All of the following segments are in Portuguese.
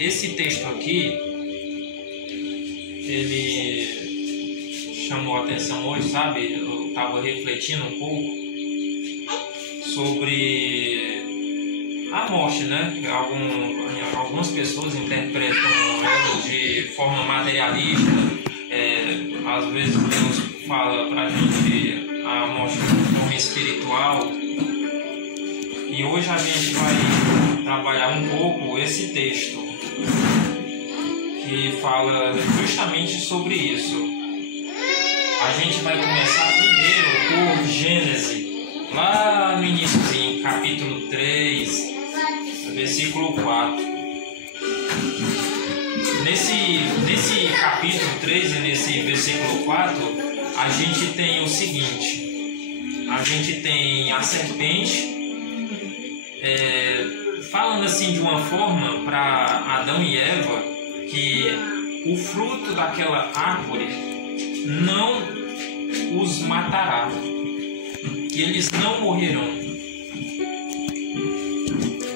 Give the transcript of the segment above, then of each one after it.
esse texto aqui, ele chamou a atenção hoje, sabe? Eu estava refletindo um pouco sobre a morte, né? Algumas pessoas interpretam ela de forma materialista. Às vezes Deus fala pra gente a morte de forma espiritual. E hoje a gente vai trabalhar um pouco esse texto que fala justamente sobre isso. A gente vai começar primeiro por Gênesis, lá no início, capítulo 3, versículo 4. Nesse capítulo 3 e nesse versículo 4, a gente tem o seguinte: a gente tem a serpente falando assim de uma forma para Adão e Eva que o fruto daquela árvore não os matará, que eles não morrerão.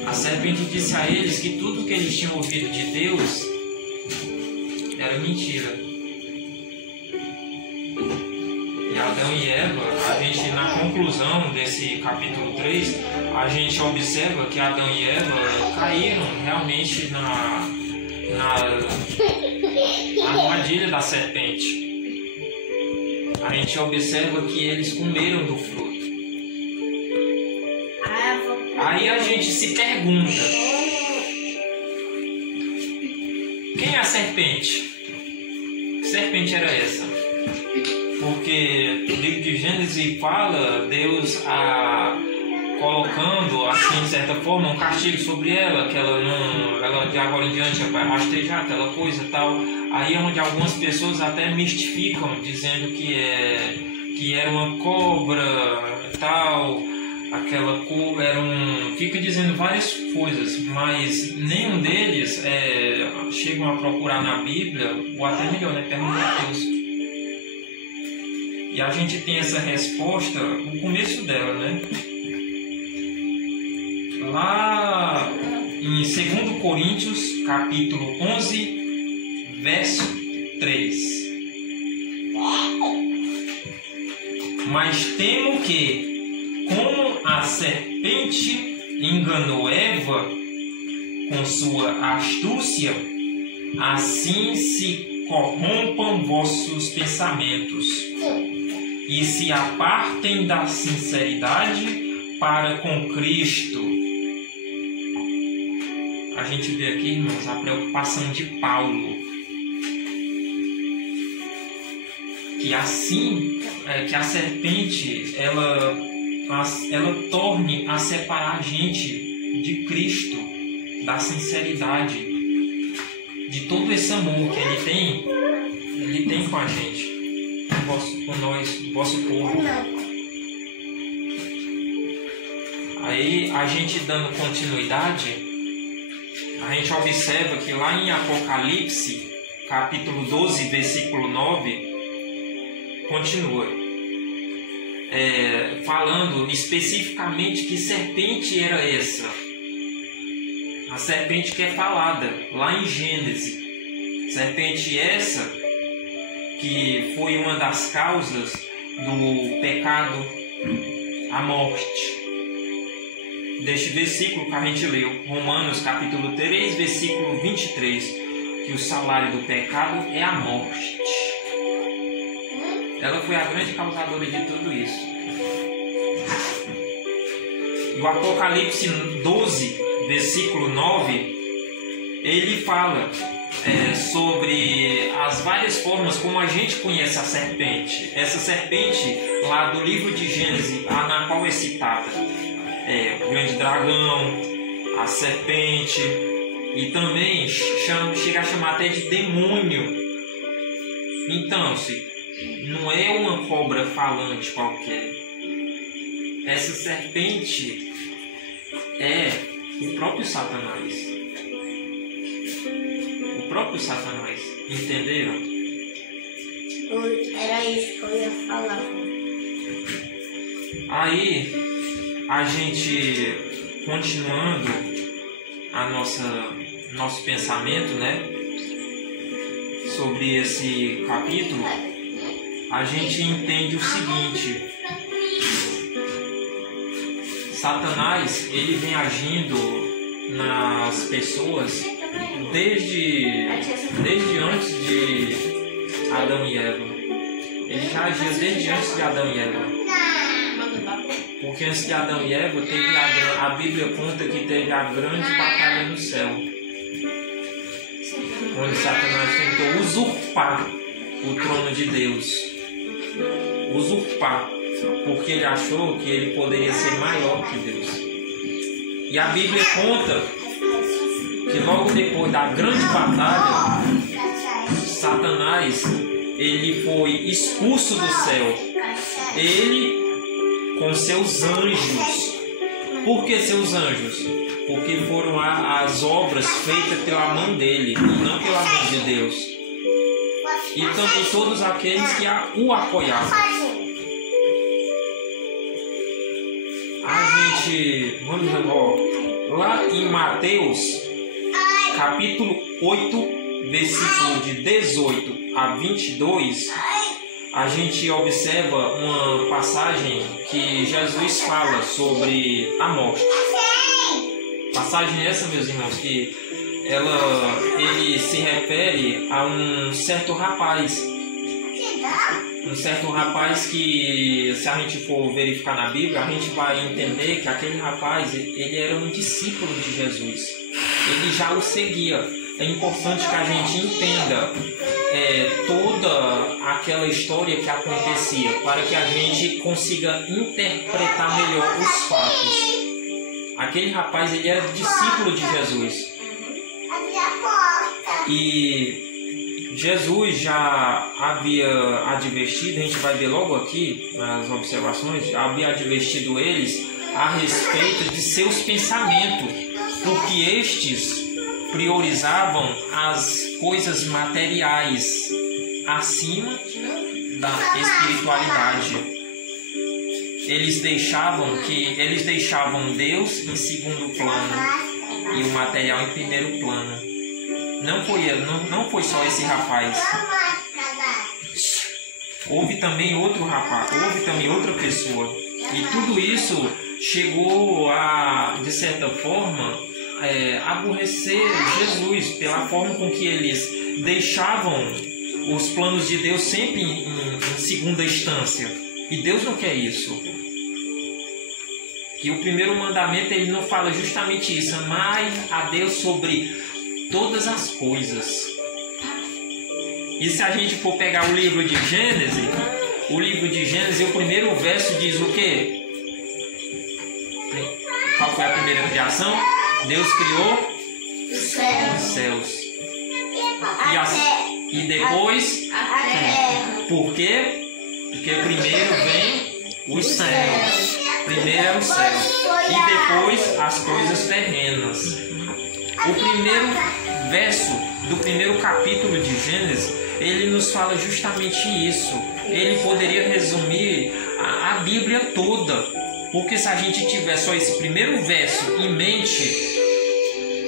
A serpente disse a eles que tudo que eles tinham ouvido de Deus era mentira. E Adão e Eva, a gente, na conclusão desse capítulo 3, a gente observa que Adão e Eva caíram realmente na armadilha da serpente. A gente observa que eles comeram do fruto. Aí a gente se pergunta: quem é a serpente? Que serpente era essa? Porque o livro de Gênesis fala Deus colocando, assim, de certa forma, um castigo sobre ela, que ela de agora em diante vai rastejar aquela coisa e tal. Aí é onde algumas pessoas até mistificam, dizendo que era uma cobra e tal, aquela cobra fica dizendo várias coisas, mas nenhum deles chegam a procurar na Bíblia, ou até melhor, né, perguntar a Deus. E a gente tem essa resposta no começo dela, né? Lá em 2 Coríntios, capítulo 11, verso 3. Mas temo que, como a serpente enganou Eva com sua astúcia, assim se corrompam vossos pensamentos e se apartem da sinceridade para com Cristo. A gente vê aqui, irmãos, a preocupação de Paulo, que assim, que a serpente ela torne a separar a gente de Cristo, da sinceridade, de todo esse amor que Ele tem com a gente, com nós, o vosso povo. Aí a gente dando continuidade, a gente observa que lá em Apocalipse, capítulo 12, versículo 9, continua falando especificamente que serpente era essa. A serpente que é falada lá em Gênesis. Serpente essa que foi uma das causas do pecado, a morte. Deste versículo que a gente leu, Romanos capítulo 3, versículo 23, que o salário do pecado é a morte. Ela foi a grande causadora de tudo isso. E o Apocalipse 12, versículo 9, ele fala sobre as várias formas como a gente conhece a serpente. Essa serpente lá do livro de Gênesis, na qual é citada o grande dragão, a serpente, e também chega a chamar até de demônio. Então, não é uma cobra falante qualquer. Essa serpente é o próprio Satanás. O próprio Satanás. Entenderam? Era isso que eu ia falar. Aí, a gente continuando a nossa nosso pensamento, né, sobre esse capítulo, a gente entende o seguinte: Satanás, ele vem agindo nas pessoas desde antes de Adão e Eva. Ele já agia desde antes de Adão e Eva. Porque antes de Adão e Eva, a Bíblia conta que teve a grande batalha no céu, onde Satanás tentou usurpar o trono de Deus. Usurpar, porque ele achou que ele poderia ser maior que Deus. E a Bíblia conta que logo depois da grande batalha, Satanás, ele foi expulso do céu. Ele com seus anjos. Por que seus anjos? Porque foram as obras feitas pela mão dele e não pela mão de Deus. E também todos aqueles que o apoiavam. A gente, lá em Mateus, capítulo 8, versículo de 18 a 22, a gente observa uma passagem que Jesus fala sobre a morte. Passagem essa, meus irmãos, que ele se refere a um certo rapaz. Um certo rapaz que, se a gente for verificar na Bíblia, a gente vai entender que aquele rapaz, ele era um discípulo de Jesus. Ele já o seguia. É importante que a gente entenda toda aquela história que acontecia, para que a gente consiga interpretar melhor os fatos. Aquele rapaz, ele era discípulo de Jesus. E Jesus já havia advertido, a gente vai ver logo aqui nas observações, havia advertido eles a respeito de seus pensamentos, porque estes priorizavam as coisas materiais acima da espiritualidade. Eles deixavam Deus em segundo plano e o material em primeiro plano. Não foi só esse rapaz. Houve também outro rapaz, houve também outra pessoa. E tudo isso chegou a, de certa forma, aborrecer Jesus pela forma com que eles deixavam os planos de Deus sempre em segunda instância. E Deus não quer isso. Que o primeiro mandamento, ele não fala justamente isso: amai a Deus sobre todas as coisas. E se a gente for pegar o livro de Gênesis, o primeiro verso diz o quê? Qual foi a primeira criação? Deus criou os céus. E depois, por quê? Porque primeiro vem os céus. Primeiro é o céu. E depois as coisas terrenas. O primeiro verso do primeiro capítulo de Gênesis, ele nos fala justamente isso. Ele poderia resumir a Bíblia toda. Porque se a gente tiver só esse primeiro verso em mente,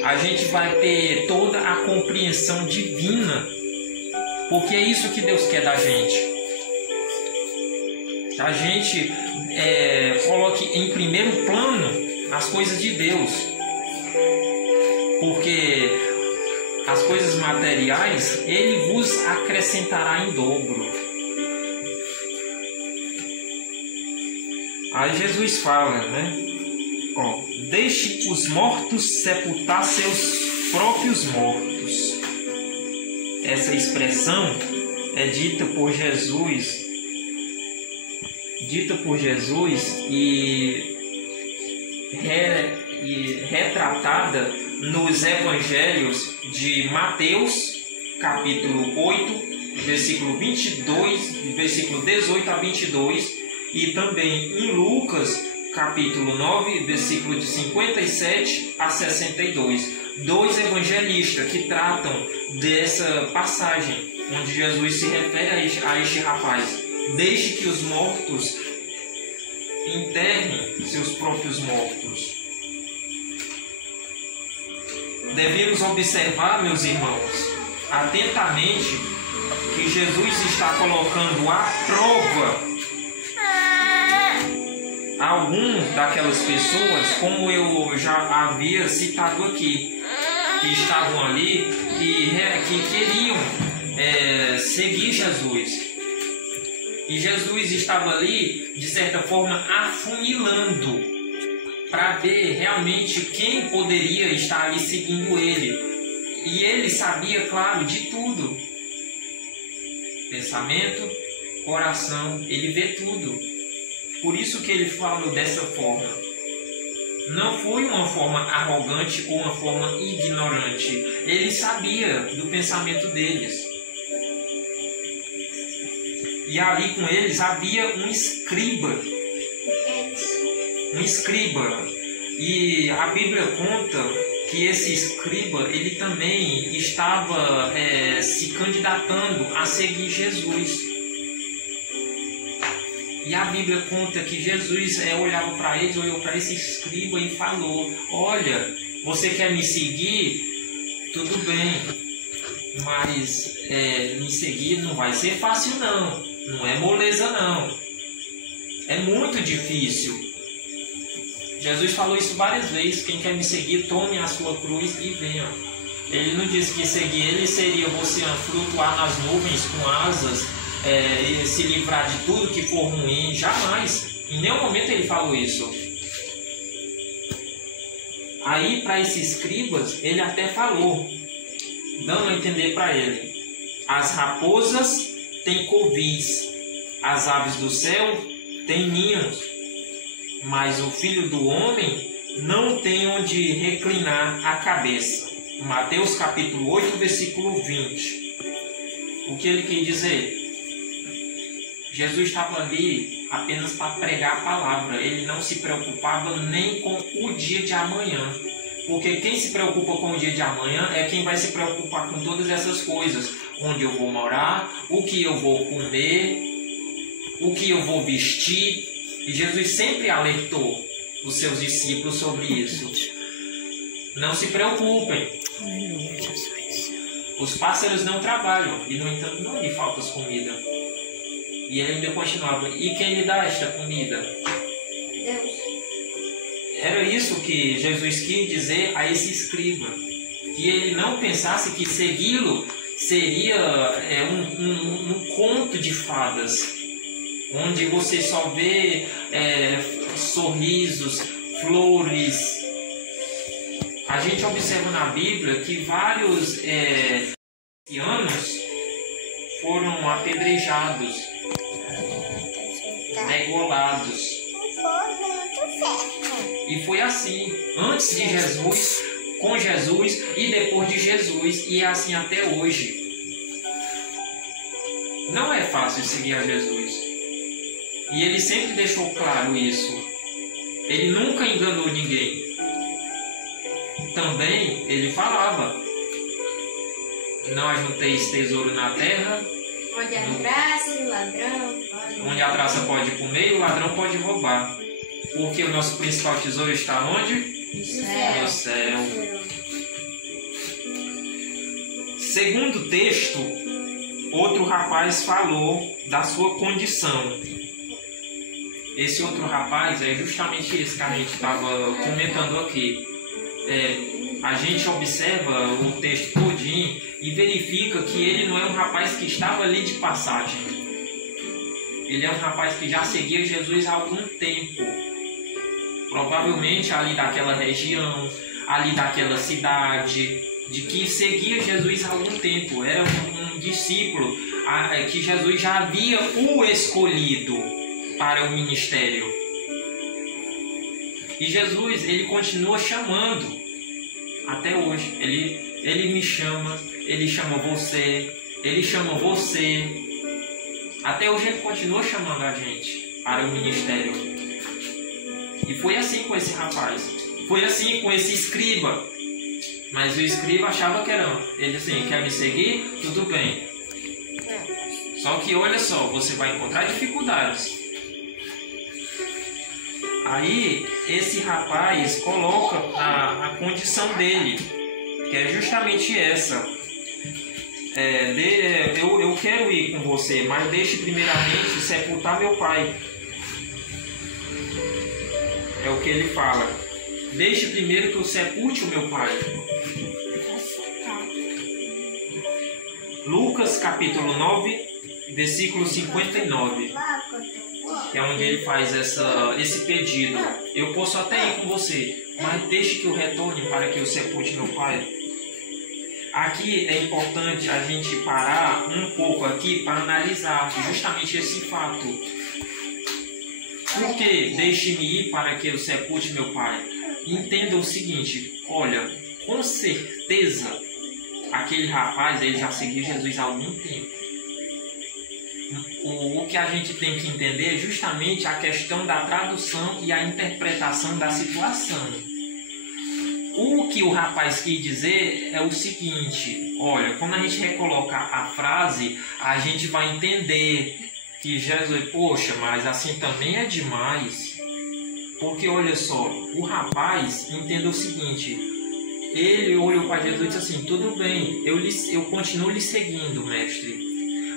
a gente vai ter toda a compreensão divina. Porque é isso que Deus quer da gente. Que a gente coloque em primeiro plano as coisas de Deus. Porque as coisas materiais, Ele vos acrescentará em dobro. Aí Jesus fala, né? Deixe os mortos sepultar seus próprios mortos. Essa expressão é dita por Jesus e retratada nos evangelhos de Mateus, capítulo 8, versículo 22, versículo 18 a 22, e também em Lucas, capítulo 9, versículo de 57 a 62. Dois evangelistas que tratam dessa passagem, onde Jesus se refere a este rapaz. Deixe que os mortos enterrem seus próprios mortos. devemos observar, meus irmãos, atentamente que Jesus está colocando à prova alguns daquelas pessoas, como eu já havia citado aqui, que estavam ali e que queriam seguir Jesus. E Jesus estava ali, de certa forma, afunilando para ver realmente quem poderia estar ali seguindo ele. E ele sabia, claro, de tudo. Pensamento, coração, ele vê tudo. Por isso que ele falou dessa forma. Não foi uma forma arrogante ou uma forma ignorante. Ele sabia do pensamento deles. E ali com eles havia um escriba. Um escriba. E a Bíblia conta que esse escriba, ele também estava se candidatando a seguir Jesus. E a Bíblia conta que Jesus olhava para eles, olhou para esse escriba e falou: olha, você quer me seguir? Tudo bem, mas me seguir não vai ser fácil não, não é moleza não, é muito difícil. Jesus falou isso várias vezes: quem quer me seguir, tome a sua cruz e venha. Ele não disse que seguir ele seria você flutuar nas nuvens com asas, e se livrar de tudo que for ruim. Jamais, em nenhum momento ele falou isso. Aí para esses escribas ele até falou, dando a entender para ele: as raposas têm covis, as aves do céu têm ninhos, mas o Filho do Homem não tem onde reclinar a cabeça. Mateus capítulo 8, versículo 20. O que ele quis dizer? Jesus estava ali apenas para pregar a palavra. Ele não se preocupava nem com o dia de amanhã. Porque quem se preocupa com o dia de amanhã é quem vai se preocupar com todas essas coisas. Onde eu vou morar, o que eu vou comer, o que eu vou vestir. E Jesus sempre alertou os seus discípulos sobre isso. Não se preocupem. Os pássaros não trabalham e, no entanto, não lhe falta comida. E ele ainda continuava: e quem lhe dá esta comida? Deus. Era isso que Jesus quis dizer a esse escriba. Que ele não pensasse que segui-lo seria um conto de fadas, onde você só vê sorrisos, flores. A gente observa na Bíblia que vários ancianos foram apedrejados, degolados. E foi assim, antes de Jesus, com Jesus e depois de Jesus, e é assim até hoje. Não é fácil seguir a Jesus. E ele sempre deixou claro isso. Ele nunca enganou ninguém. Também ele falava: não ajunteis tesouro na terra, onde a traça e o ladrão onde a traça pode comer e o ladrão pode roubar. Porque o nosso principal tesouro está onde? No céu. Segundo o texto, outro rapaz falou da sua condição. Esse outro rapaz é justamente esse que a gente estava comentando aqui. A gente observa o texto todinho e verifica que ele não é um rapaz que estava ali de passagem. Ele é um rapaz que já seguia Jesus há algum tempo. Provavelmente ali daquela região, ali daquela cidade, de que seguia Jesus há algum tempo. Era um discípulo que Jesus já havia o escolhido para o ministério. E Jesus, ele continua chamando até hoje. Ele me chama, ele chama você, ele chama você. Até hoje ele continua chamando a gente para o ministério. E foi assim com esse rapaz. Foi assim com esse escriba. Mas o escriba achava que era ele assim: quer me seguir? Tudo bem. Só que olha só, você vai encontrar dificuldades. Aí esse rapaz coloca a condição dele. que é justamente essa. Eu quero ir com você, mas deixe primeiramente sepultar meu pai. É o que ele fala. Deixe primeiro que eu sepulte o meu pai. Lucas capítulo 9, versículo 59. Que é onde ele faz esse pedido. Eu posso até ir com você, mas deixe que eu retorne para que eu sepulte meu pai. Aqui é importante a gente parar um pouco aqui para analisar justamente esse fato. Por que deixe-me ir para que eu sepulte meu pai? Entenda o seguinte, olha, com certeza aquele rapaz ele já seguiu Jesus há algum tempo. O que a gente tem que entender é justamente a questão da tradução e a interpretação da situação. O que o rapaz quis dizer é o seguinte, olha, quando a gente recolocar a frase, a gente vai entender que Jesus, poxa, mas assim também é demais. Porque olha só, o rapaz entendeu o seguinte, ele olhou para Jesus e disse assim, tudo bem, eu continuo lhe seguindo, mestre,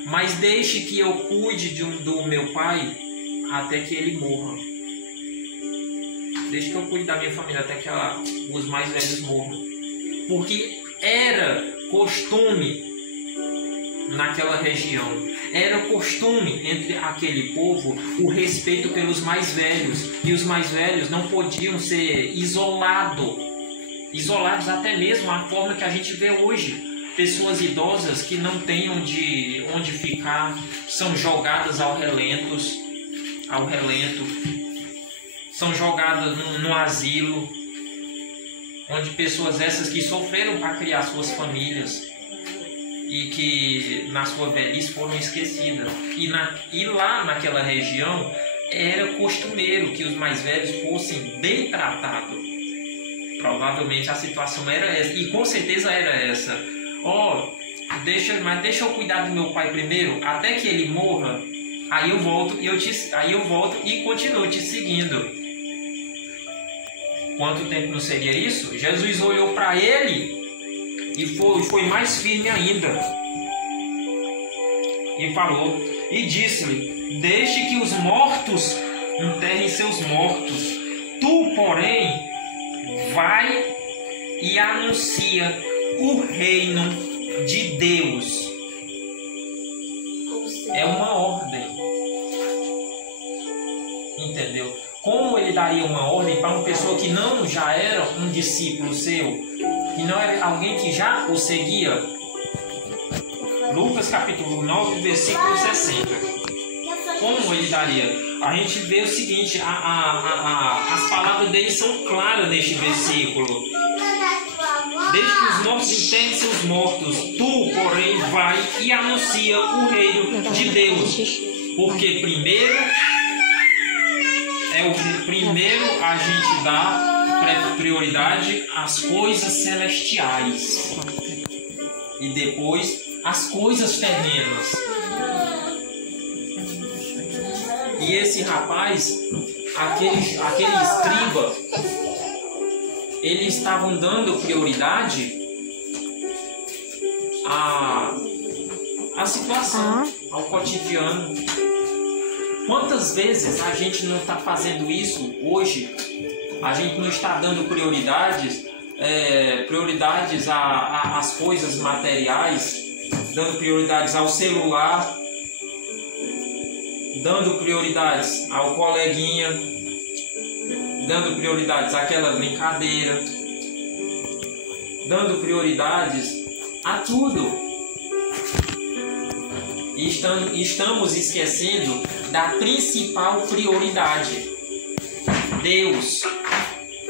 mas deixe que eu cuide do meu pai até que ele morra. Deixe que eu cuide da minha família até que os mais velhos morram. Porque era costume naquela região. Era costume entre aquele povo o respeito pelos mais velhos. E os mais velhos não podiam ser isolados até mesmo a forma que a gente vê hoje. Pessoas idosas que não têm onde ficar, são jogadas ao relento. São jogadas no asilo, onde pessoas essas que sofreram para criar suas famílias e que na sua velhice foram esquecidas. E lá naquela região era costumeiro que os mais velhos fossem bem tratados. Provavelmente a situação era essa, e com certeza era essa. Deixa eu cuidar do meu pai primeiro, até que ele morra, aí eu volto e continuo te seguindo. Quanto tempo não seria isso? Jesus olhou para ele e foi mais firme ainda. E falou, e disse-lhe, deixe que os mortos enterrem seus mortos. Tu, porém, vai e anuncia o reino de Deus. É uma ordem. Entendeu? Como ele daria uma ordem para uma pessoa que não já era um discípulo seu, que não era alguém que já o seguia? Lucas capítulo 9, versículo 60. Como ele daria? A gente vê o seguinte, as palavras dele são claras neste versículo. Desde que os mortos enterrem seus mortos, tu, porém, vai e anuncia o reino de Deus. Porque primeiro a gente dá prioridade às coisas celestiais e depois às coisas terrenas. E esse rapaz, aquele escriba, eles estavam dando prioridade à situação, ao cotidiano. Quantas vezes a gente não está fazendo isso hoje? A gente não está dando prioridades às coisas materiais, dando prioridades ao celular, dando prioridades ao coleguinha, dando prioridades àquela brincadeira, dando prioridades a tudo. E estamos esquecendo da principal prioridade: Deus,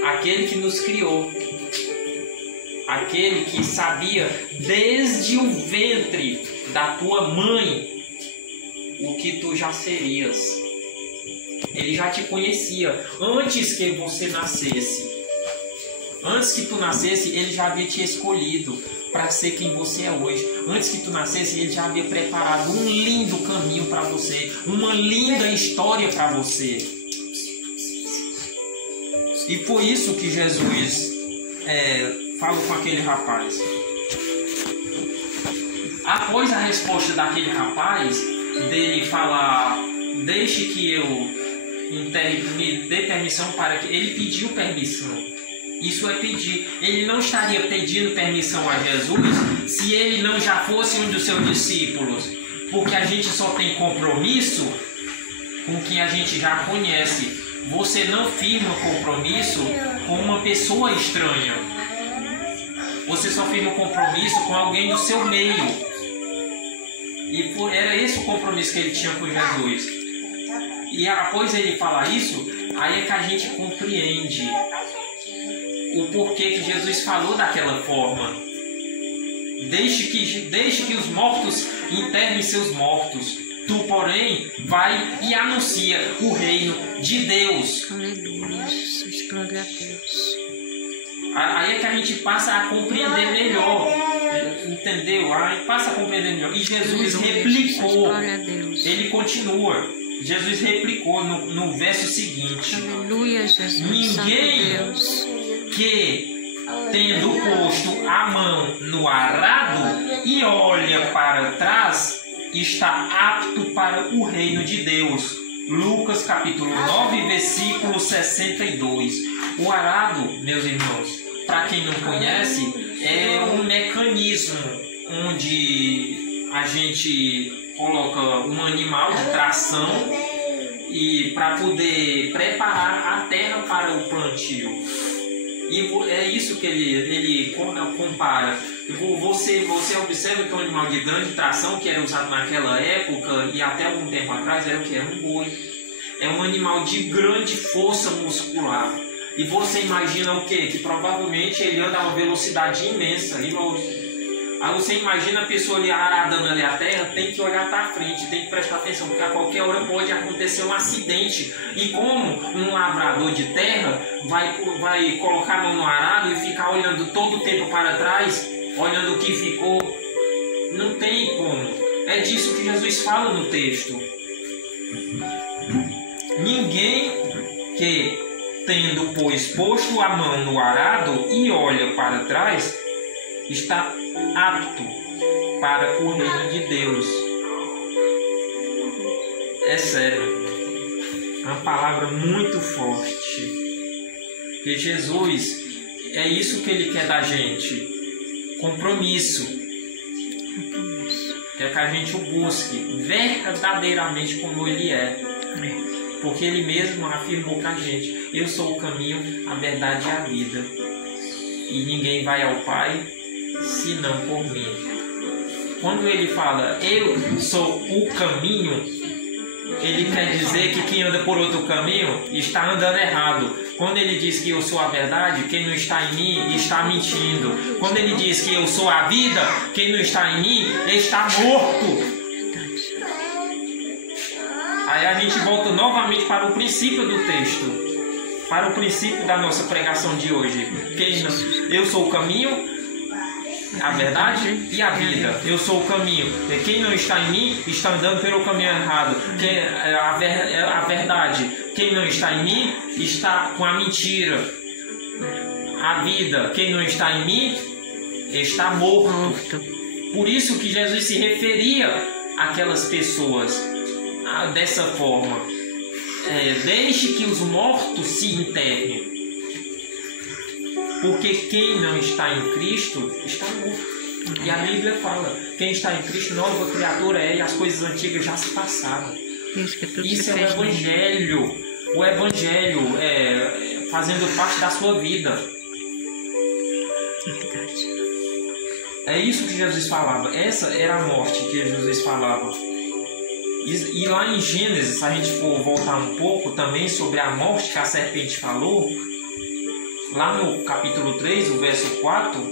aquele que nos criou, aquele que sabia desde o ventre da tua mãe o que tu já serias. Ele já te conhecia antes que você nascesse. Antes que tu nascesse, ele já havia te escolhido para ser quem você é hoje. Antes que tu nascesse, ele já havia preparado um lindo caminho para você, uma linda história para você. E foi isso que Jesus falou com aquele rapaz. Após a resposta daquele rapaz, dele falar, deixe que eu me dê permissão para que... Ele pediu permissão. Isso é pedir. Ele não estaria pedindo permissão a Jesus se ele não já fosse um dos seus discípulos. Porque a gente só tem compromisso com quem a gente já conhece. Você não firma compromisso com uma pessoa estranha. Você só firma compromisso com alguém do seu meio. E era esse o compromisso que ele tinha com Jesus. E após ele falar isso, aí é que a gente compreende o porquê que Jesus falou daquela forma. Deixe que os mortos enterrem seus mortos. Tu, porém, vai e anuncia o reino de Deus. Aleluia, Jesus, glória a Deus. Aí é que a gente passa a compreender melhor. Entendeu? Aí passa a compreender melhor. E Jesus replicou. Glória a Deus. Ele continua. Jesus replicou no verso seguinte. Aleluia, Jesus. Ninguém que, tendo posto a mão no arado e olha para trás, está apto para o reino de Deus. Lucas capítulo 9, versículo 62. O arado, meus irmãos, para quem não conhece, é um mecanismo onde a gente coloca um animal de tração e para poder preparar a terra para o plantio. E é isso que ele compara. Você observa que o animal de grande tração que era usado naquela época e até algum tempo atrás era o que? Era um boi. É um animal de grande força muscular. E você imagina o quê? Que provavelmente ele anda a uma velocidade imensa. Aí você imagina a pessoa ali aradando ali a terra, tem que olhar para frente, tem que prestar atenção, porque a qualquer hora pode acontecer um acidente. E como um lavrador de terra vai colocar a mão no arado e ficar olhando todo o tempo para trás, olhando o que ficou, não tem como. É disso que Jesus fala no texto. Ninguém que, tendo pois posto a mão no arado e olha para trás, está apto para o reino de Deus. É sério, é uma palavra muito forte. Porque Jesus, é isso que Ele quer da gente. Compromisso. Quer que a gente o busque verdadeiramente como Ele é. Porque Ele mesmo afirmou para a gente: eu sou o caminho, a verdade e a vida. E ninguém vai ao Pai senão por mim. Quando Ele fala eu sou o caminho, Ele quer dizer que quem anda por outro caminho está andando errado. Quando Ele diz que eu sou a verdade, quem não está em mim está mentindo. Quando Ele diz que eu sou a vida, quem não está em mim está morto. Aí a gente volta novamente para o princípio do texto, para o princípio da nossa pregação de hoje. Eu sou o caminho, a verdade e a vida. Eu sou o caminho. Quem não está em mim está andando pelo caminho errado. A verdade. Quem não está em mim está com a mentira. A vida. Quem não está em mim está morto. Por isso que Jesus se referia àquelas pessoas dessa forma. Deixe que os mortos se enterrem. Porque quem não está em Cristo está morto. E a Bíblia fala: quem está em Cristo, nova criatura é, e as coisas antigas já se passaram. Isso é o Evangelho. O Evangelho fazendo parte da sua vida. É isso que Jesus falava. Essa era a morte que Jesus falava. E lá em Gênesis, se a gente for voltar um pouco também sobre a morte que a serpente falou, lá no capítulo 3, o verso 4,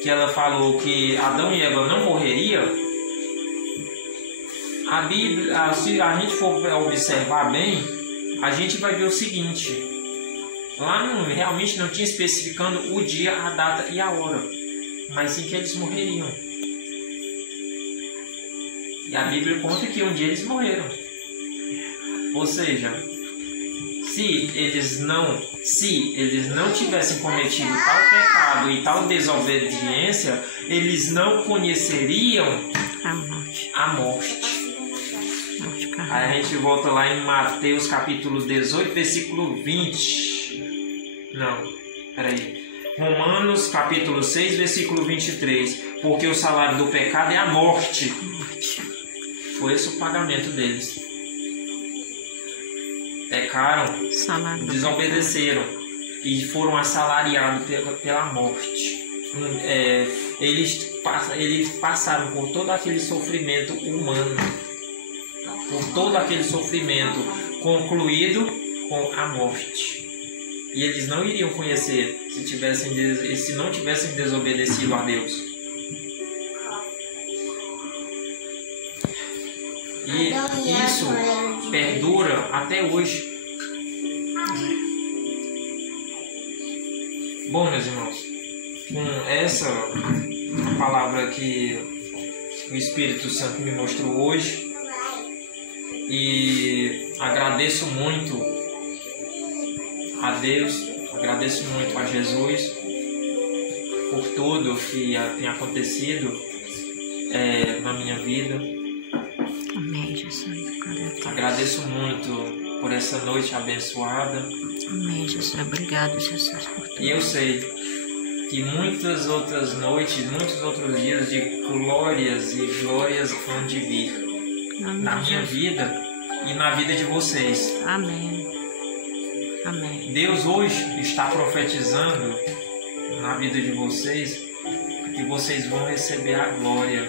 que ela falou que Adão e Eva não morreriam, a Bíblia, se a gente for observar bem, a gente vai ver o seguinte: lá realmente não tinha especificando o dia, a data e a hora, mas sim que eles morreriam. E a Bíblia conta que um dia eles morreram. Ou seja, se eles não tivessem cometido tal pecado e tal desobediência, eles não conheceriam A morte. a morte. Morte Aí carnal. a gente volta lá em Mateus capítulo 18, versículo 20. Não, peraí. Romanos capítulo 6, versículo 23. Porque o salário do pecado é a morte. Morte. Foi esse o pagamento deles. Pecaram, Salário do desobedeceram e foram assalariados pela morte. Eles passaram por todo aquele sofrimento humano, por todo aquele sofrimento concluído com a morte. E eles não iriam conhecer se não tivessem desobedecido a Deus. E isso perdura até hoje. Bom, meus irmãos, com essa palavra que o Espírito Santo me mostrou hoje, e agradeço muito a Deus, agradeço muito a Jesus por tudo que tem acontecido na minha vida. Amém, Jesus. Glória a Deus. Agradeço muito por essa noite abençoada. Amém, Jesus. Obrigado, Jesus, por tudo. E eu sei que muitas outras noites, muitos outros dias de glórias e glórias vão de vir Amém, na minha Jesus. vida e na vida de vocês. Amém. Amém. Deus hoje está profetizando na vida de vocês que vocês vão receber a glória,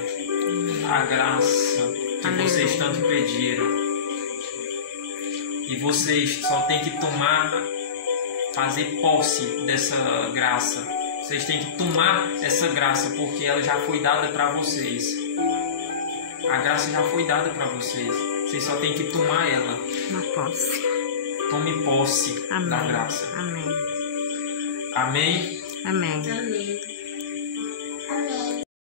a graça que vocês tanto pediram. E vocês só têm que fazer posse dessa graça. Vocês têm que tomar essa graça porque ela já foi dada para vocês. A graça já foi dada para vocês. Vocês só têm que tomar ela. Uma posse. Tome posse Amém. da graça. Amém. Amém? Amém. Amém.